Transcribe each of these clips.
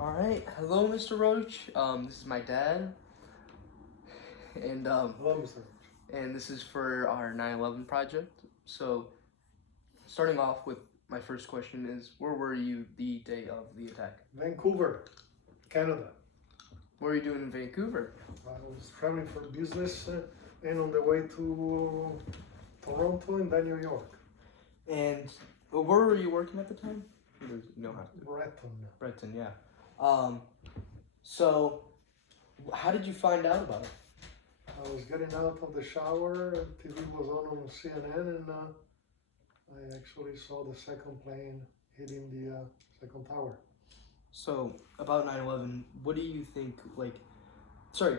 All right. Hello, Mr. Roach. This is my dad, and Hello, Mr. and this is for our 9/11 project. So, starting off with my first question is, where were you the day of the attack? Vancouver, Canada. What were you doing in Vancouver? I was traveling for business and on the way to Toronto and then New York. And where were you working at the time? No, Breton. Breton, yeah. So, how did you find out about it? I was getting out of the shower, TV was on CNN, and I actually saw the second plane hitting the second tower. So, about 9/11, what do you think, sorry,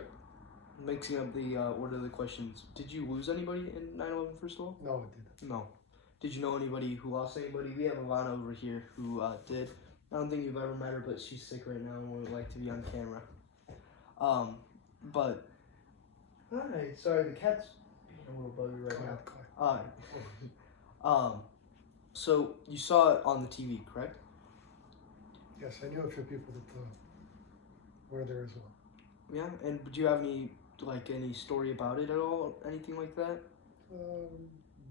mixing up the order of the questions. Did you lose anybody in 9/11, first of all? No, I didn't. No. Did you know anybody who lost anybody? We have Ivana over here who did. I don't think you've ever met her, but she's sick right now and would like to be on camera. But, alright, sorry, the cat's being a little buggy right now. Alright. So, you saw it on the TV, correct? Yes, I knew a few people that were there as well. Yeah, and do you have any story about it at all? Anything like that?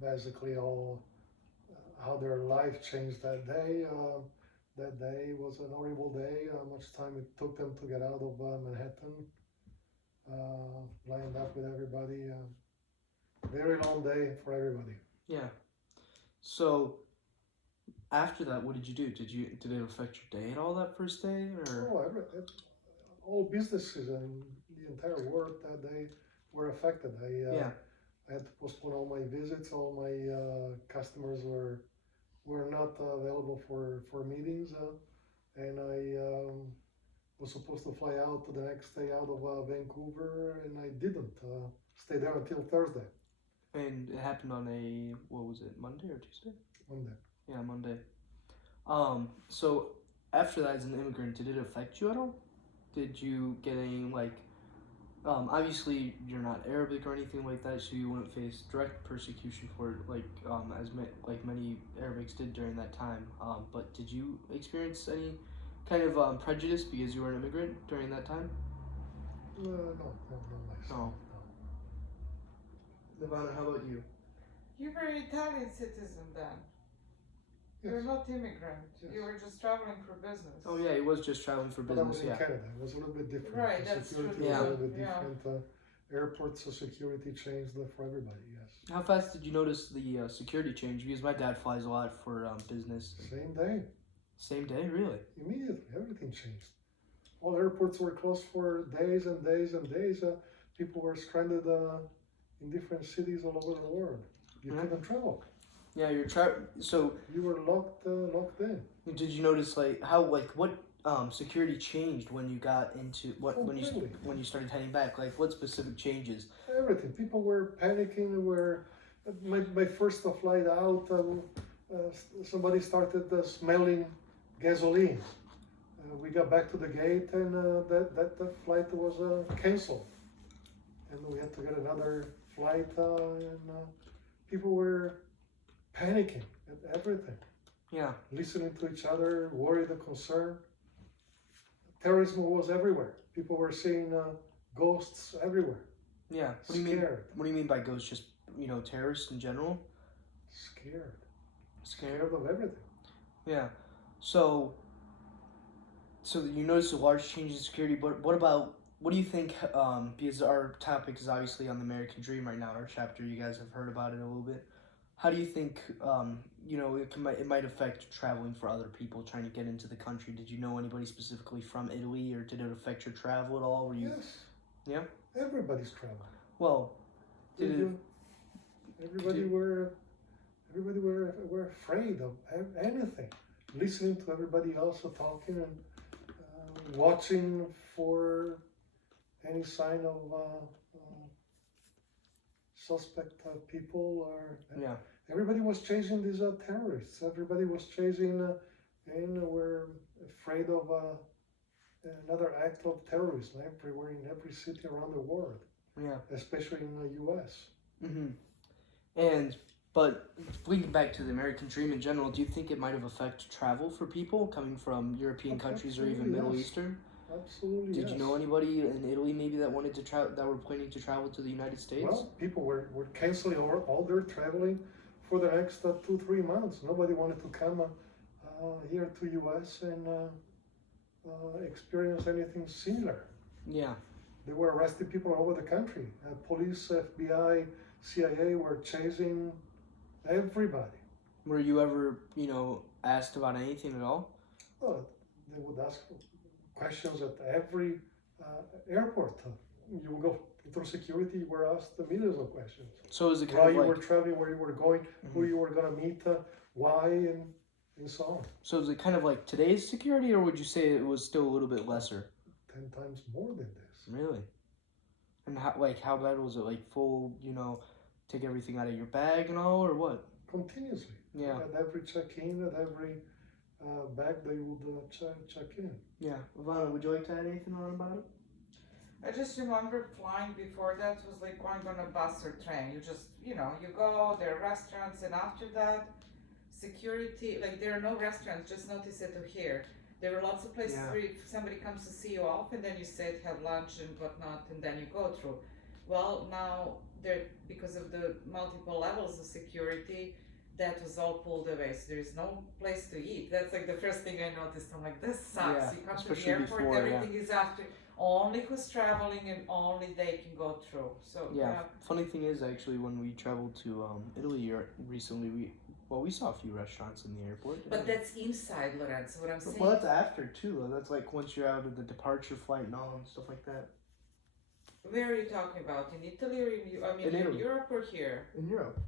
Basically, all how their life changed that day. That day was an horrible day. How much time it took them to get out of Manhattan, lined up with everybody. Very long day for everybody. Yeah. So, after that, what did you do? Did it affect your day at all that first day, or? Oh, all businesses in the entire world that day were affected. I had to postpone all my visits. All my customers were not available for meetings, and I was supposed to fly out the next day out of Vancouver, and I didn't stay there until Thursday. And it happened on what was it, Monday or Tuesday? Monday. Yeah, Monday. So after that, as an immigrant, did it affect you at all? Did you get any obviously you're not Arabic or anything like that, so you wouldn't face direct persecution for it, like many Arabics did during that time. But did you experience any kind of prejudice because you were an immigrant during that time? No, myself. No. Ivana, how about you? You were an Italian citizen then. Yes. You're not immigrant. Yes. You were just traveling for business. Oh yeah, he was just traveling for But I was business. in Yeah. Canada. It was a little bit different. Right, The that's security true. was Yeah. a little bit Yeah. different. Airports security changed for everybody. Yes. How fast did you notice the security change? Because my dad flies a lot for business. Same day. Same day, really? Immediately, everything changed. All airports were closed for days and days and days. People were stranded in different cities all over the world. You Yeah. couldn't travel. Yeah, so You were locked in. did you notice what security changed when you got into Completely. when you started heading back? Like what specific changes? Everything. People were panicking. My first flight out, somebody started smelling gasoline. We got back to the gate, and that flight was canceled, and we had to get another flight. And people were panicking at everything, Yeah. listening to each other, worried and concerned. Terrorism was everywhere. People were seeing ghosts everywhere. Yeah. What do you mean? What do you mean by ghosts? Just terrorists in general? Scared. Scared? Scared of everything. Yeah. So you noticed a large change in security, but what do you think? Because our topic is obviously on the American Dream right now, our chapter. You guys have heard about it a little bit. How do you think it might affect traveling for other people trying to get into the country? Did you know anybody specifically from Italy, or did it affect your travel at all? Were you? Yes. Yeah. Everybody's traveling. Well, Everybody were afraid of anything, listening to everybody else talking and watching for any sign of suspect people. Yeah. Everybody was chasing these terrorists. Everybody was chasing and were afraid of another act of terrorism everywhere in every city around the world. Yeah. Especially in the U.S. Mm-hmm. And But linking back to the American dream in general, do you think it might have affected travel for people coming from European countries or even Absolutely, Middle yes. Eastern? Absolutely, Did yes. you know anybody in Italy maybe that wanted to travel, that were planning to travel to the United States? Well, people were canceling all their traveling for the next 2-3 months. Nobody wanted to come here to US and experience anything similar. Yeah. They were arresting people all over the country. Police, FBI, CIA were chasing everybody. Were you ever, asked about anything at all? Well, they would ask questions at every airport. You would go through security, you were asked millions of questions. So is it kind Why of you like, were traveling, where you were going, who you were going to meet, why, and so on. so is it kind of like today's security, or would you say it was still a little bit lesser? 10 times more than this. Really? And how bad was it? Like full, take everything out of your bag and all, or what? Continuously. Yeah. At every check-in, at every bag they would check in. Yeah. Ivana, would you like to add anything on about it? I just remember flying before that was like going on a bus or train. You just, you go, there are restaurants, and after that, security, like there are no restaurants, just notice it here. There are lots of places Yeah. where if somebody comes to see you off and then you sit, have lunch and whatnot, and then you go through. Well, now, because of the multiple levels of security, that was all pulled away. So there is no place to eat. That's like the first thing I noticed. I'm like, this sucks. Yeah, You come to especially the airport, before, yeah. everything is after. Only who's traveling and only they can go through. So Yeah. Funny thing is, actually, when we traveled to Italy recently, we saw a few restaurants in the airport. But that's inside, Lorenzo. What I'm saying. Well, that's after too, though. That's like once you're out of the departure flight and all and stuff like that. Where are you talking about? In Italy or In Italy. Europe or here? In Europe.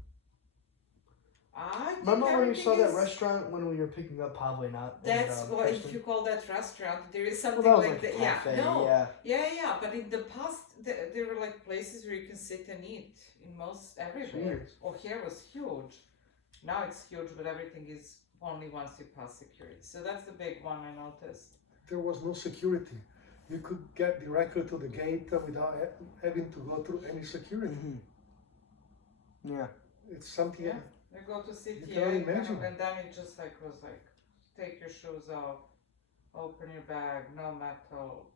I think Remember when we everything saw that is- restaurant when we were picking up Pablo not? That's what if you call that restaurant. There is Well, something that was like like a that. cafe, Yeah, no, yeah. yeah. But in the past, there were like places where you can sit and eat in most everywhere. Jeez. Oh, here was huge. Now it's huge, but everything is only once you pass security. So that's the big one I noticed. There was no security. You could get directly to the gate without having to go through any security. Mm-hmm. Yeah. It's something. Yeah. You go to CTA cannot imagine. and then it just was like, take your shoes off, open your bag, no metal.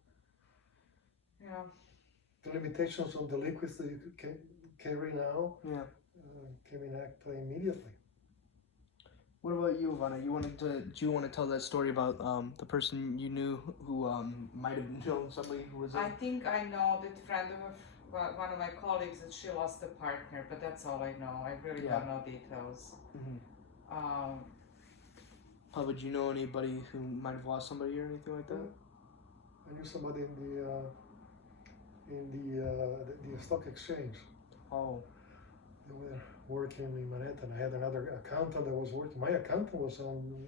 The limitations on the liquids that you can carry now Yeah. came in act immediately. What about you, Ivana? Do you want to tell that story about the person you knew who might have known somebody who was I think I know that friend of one of my colleagues that she lost a partner, but that's all I know. I really Yeah. don't know details. Mm-hmm. Um, Would you know anybody who might have lost somebody or anything like that? I knew somebody in the stock exchange. Oh. They were working in Manhattan. I had another accountant that was working. My accountant was on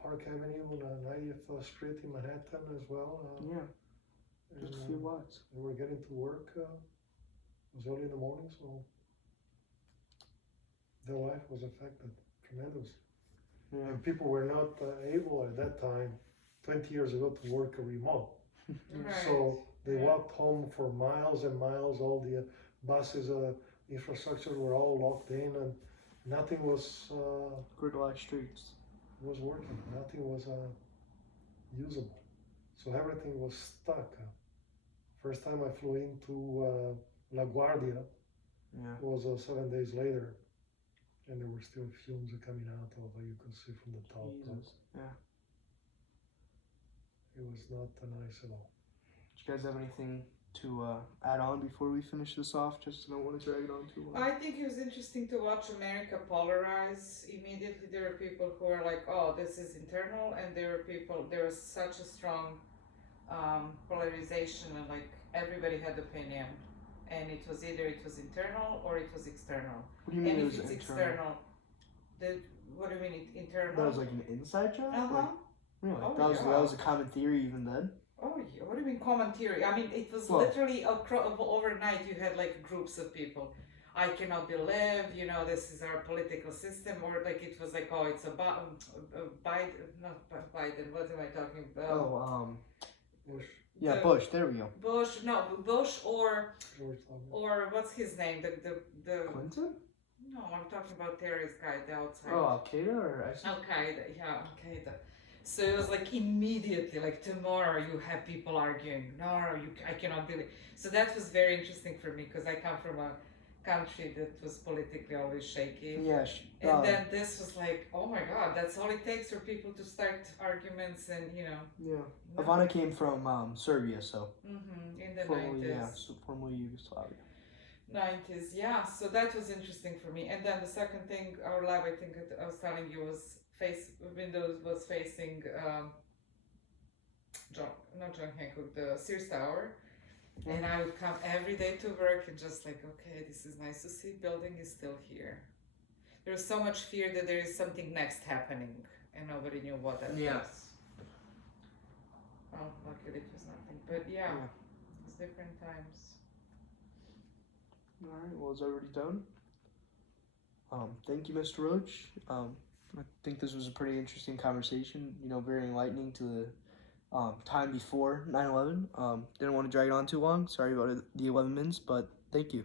Park Avenue on 90th Street in Manhattan as well. Yeah. Just a few blocks. They were getting to work. It was early in the morning, so their life was affected tremendously. Yeah. And people were not able at that time, 20 years ago, to work remote. right. So they Yeah. walked home for miles and miles. All the buses, infrastructure were all locked in, and nothing was Gridlock streets. working. Nothing was usable. So everything was stuck. First time I flew into LaGuardia Yeah. was 7 days later, and there were still fumes coming out of you could see from the top. Jesus. Yeah. It was not nice at all. Do you guys have anything to add on before we finish this off? Just don't want to drag it on too long. I think it was interesting to watch America polarize. Immediately, there were people who are like, "Oh, this is internal," and there was such a strong polarization, and like everybody had opinion, and it was either internal or it was external. What do you mean And it if was it's internal? what do you mean internal? That was like an inside job? Uh-huh. Like, really? Oh, that yeah. was a common theory even then? Oh, yeah. What do you mean common theory? I mean, it was Well- literally overnight. You had like groups of people. I cannot believe, this is our political system, or like it was like, oh, it's about Biden, not Biden. What am I talking about? Bush, Yeah, The- Bush. There we go. Bush or George W. what's his name? The Clinton? No, I'm talking about terrorist guy, the outside. Oh, Al Qaeda or ISIS? Al Qaeda, yeah, Al Qaeda. So it was like immediately, like tomorrow you have people arguing. No, I cannot believe. So that was very interesting for me because I come from a country that was politically always shaky. Yeah. And then this was like, oh my God, that's all it takes for people to start arguments and Yeah. Ivana came from Serbia, so in the formerly, 90s. yeah, so formerly Yugoslavia. 90s, yeah. So that was interesting for me. And then the second thing, our lab, I think I was telling you, was Windows was facing not John Hancock, the Sears Tower. And I would come every day to work and just like, okay, this is nice to see. Building is still here. There was so much fear that there is something next happening, and nobody knew what that was. Well, luckily it was nothing. But yeah, it's different times. All right. Well, is everybody done? Thank you, Mr. Roach. I think this was a pretty interesting conversation. Very enlightening to the time before 9/11. Didn't want to drag it on too long. Sorry about the 11 minutes, but thank you.